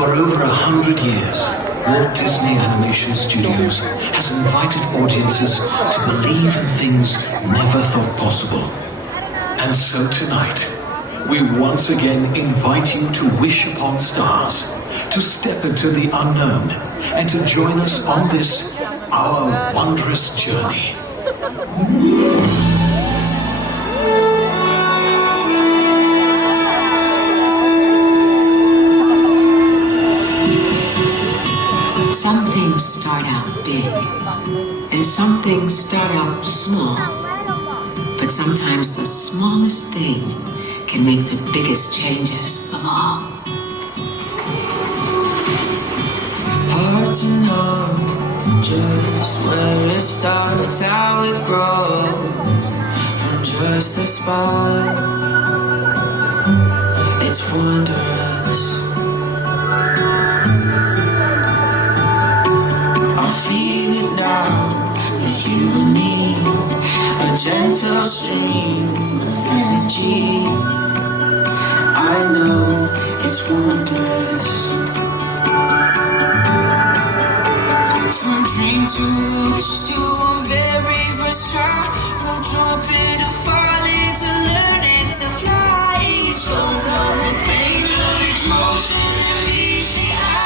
For over 100 years, Walt Disney Animation Studios has invited audiences to believe in things never thought possible. And so tonight, we once again invite you to wish upon stars, to step into the unknown, and to join us on this, our wondrous journey. Some things start out big, and some things start out small. But sometimes the smallest thing can make the biggest changes of all. Hard to know just where it starts, how it grows, from just a spark. It's wondrous. Feel it now, it's you and me, a gentle stream of energy. I know it's wondrous. From dream to wish to a very first try, from jumping to falling to learning to fly. Slow covered pain, each motion release the eye.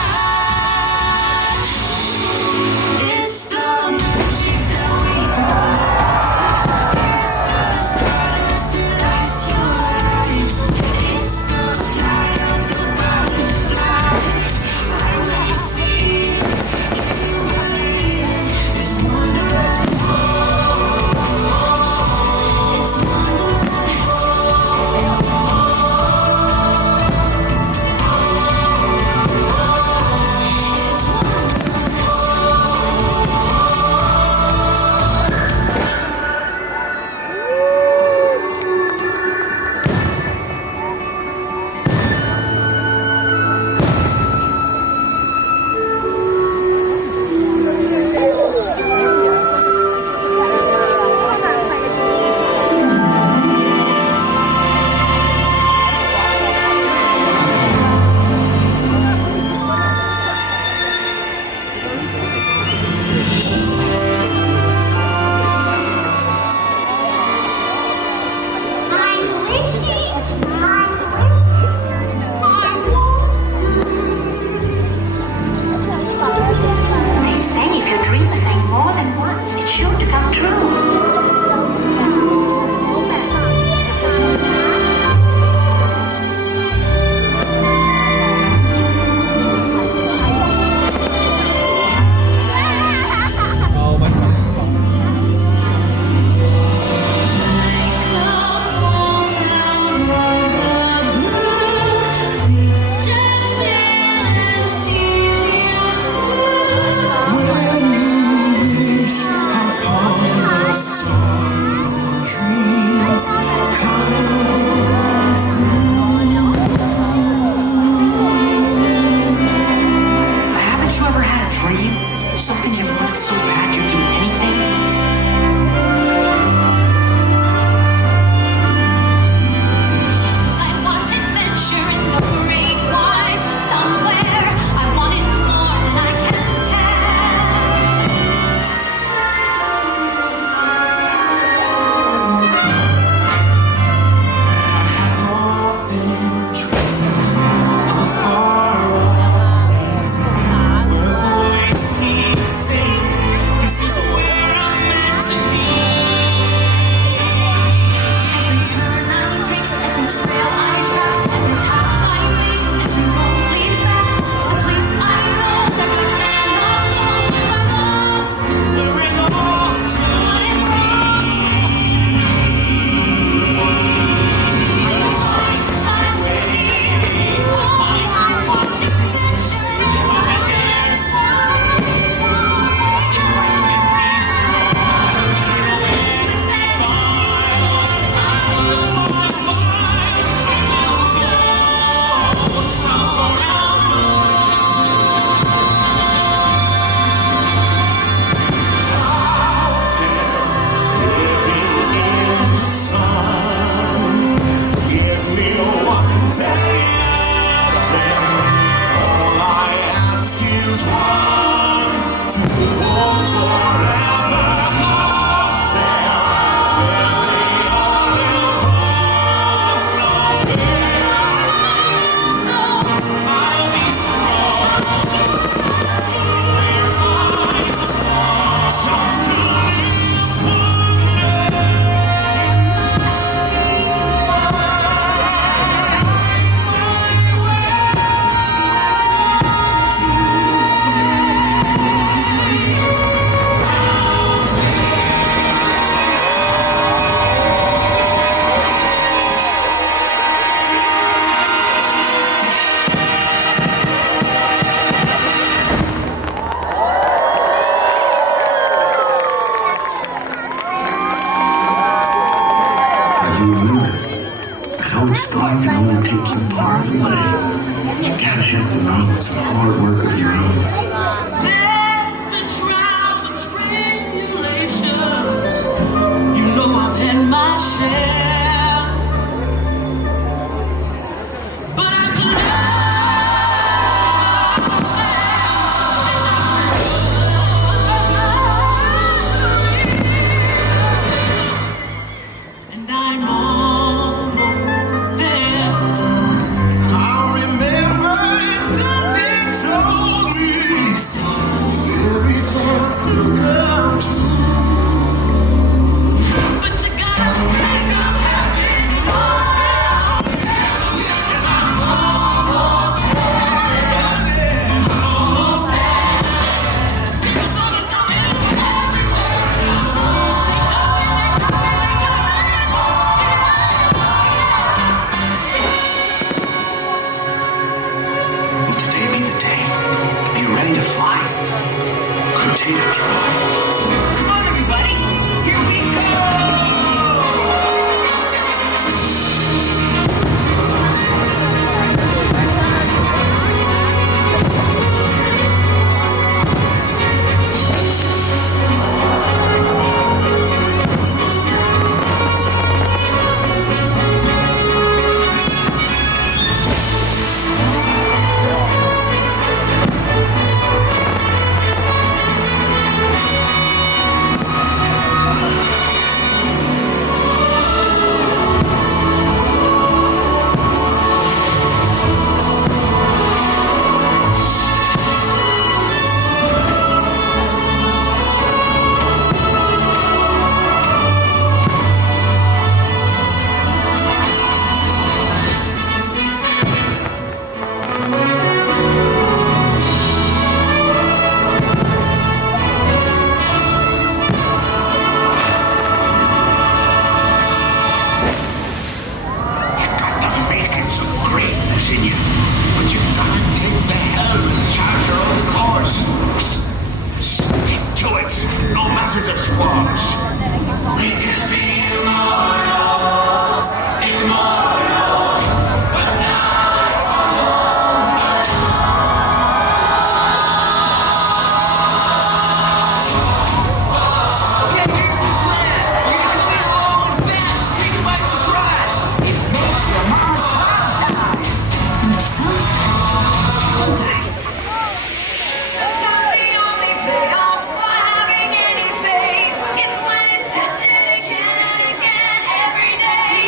some hard work of your own. There's been trials and tribulations. You know I've had my share. But I could and I'm almost there. I remember Daddy told me every chance to come true. But you gotta make up having more. I'm almost there. Almost there. People gonna come in Will today be the day? Are you ready to fly? Continue to fly. Come on, everybody. Here we go. You've got the makings of greatness in you, but you gotta take the helm and chart your own course. Stick to it, no matter the squalls. We can be immortals, immortals, but not for long. Okay, here's the plan. You're gonna do your own best, take it by surprise. It's make your mom's proud time. Sometimes the only payoff for having any faith is when it's tested again and again every day.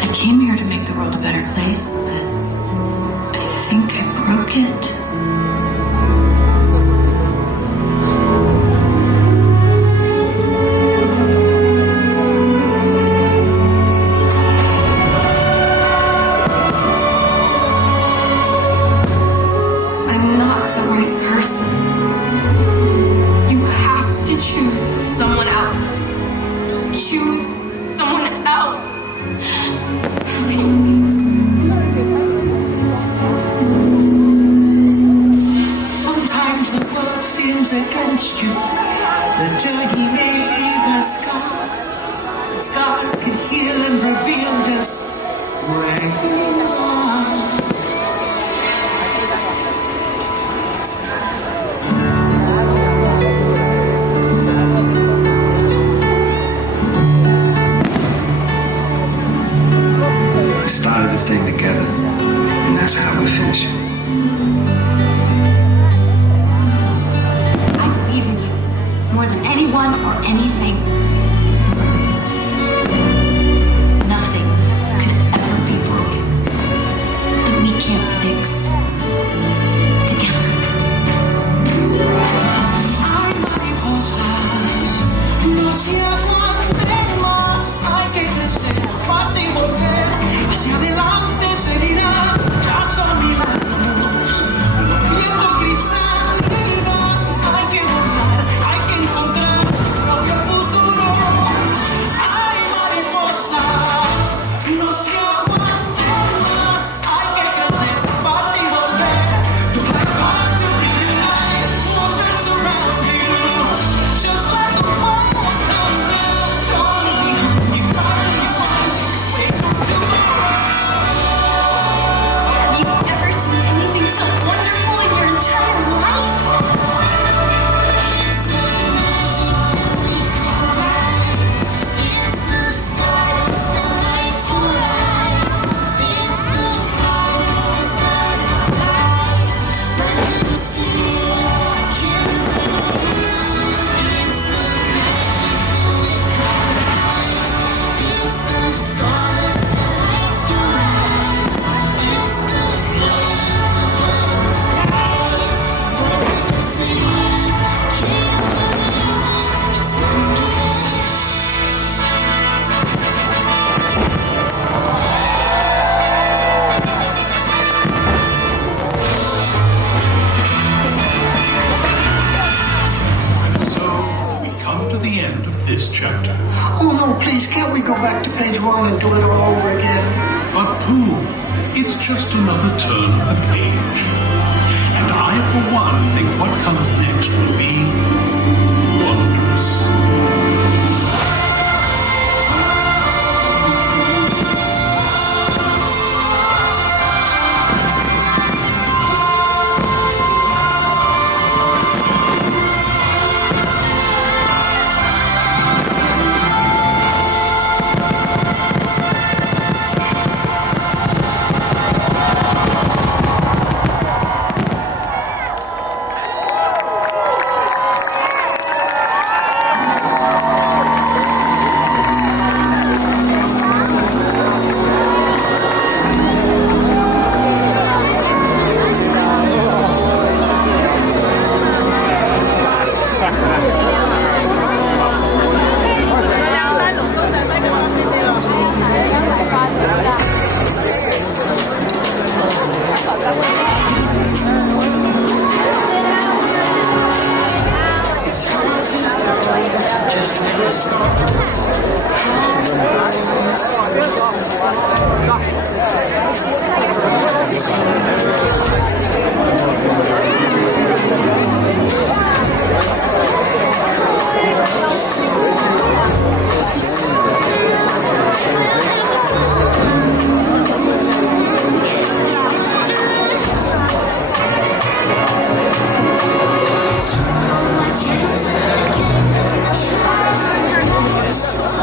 I came here to make the world a better place, but I think I broke it. I'm not the right person. You have to choose someone else. Choose someone else. Please. Sometimes the world seems against you. The journey may leave a scar. Scars can heal and reveal just where you are. than anyone or anything. Nothing could ever be broken that we can't fix together. Hay mariposas, no se aguantemos, hay que crecer, parte y volver, hacia adelante seguirás, ya son milagros, viendo crisalinas, hay que volar, hay que encontrar su propio futuro. Hay mariposas, no se aguanten más, hay que crecer, parte y volver, to fly back to realize what is around you. Just like the walls down there, don't look behind you, why do you find it? Wait till tomorrow. Have you ever seen anything so wonderful in your entire life? It's the stars that light your eyes. It's the fire of the butterflies. When you see it, can't believe it. It's the it's the stars that light your eyes. It's the fire of the butterflies. When you see it, can't believe it. It's wondrous. So, we come to the end of this chapter. Oh no, please, can't we go back to page 1 and do it all over again? But pooh, it's just another turn of the page. And I, for one, think what comes next will be wondrous. It's hard to know just where it starts. How the brightness took all my dreams and I gave it a try. It's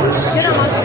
Yo nada más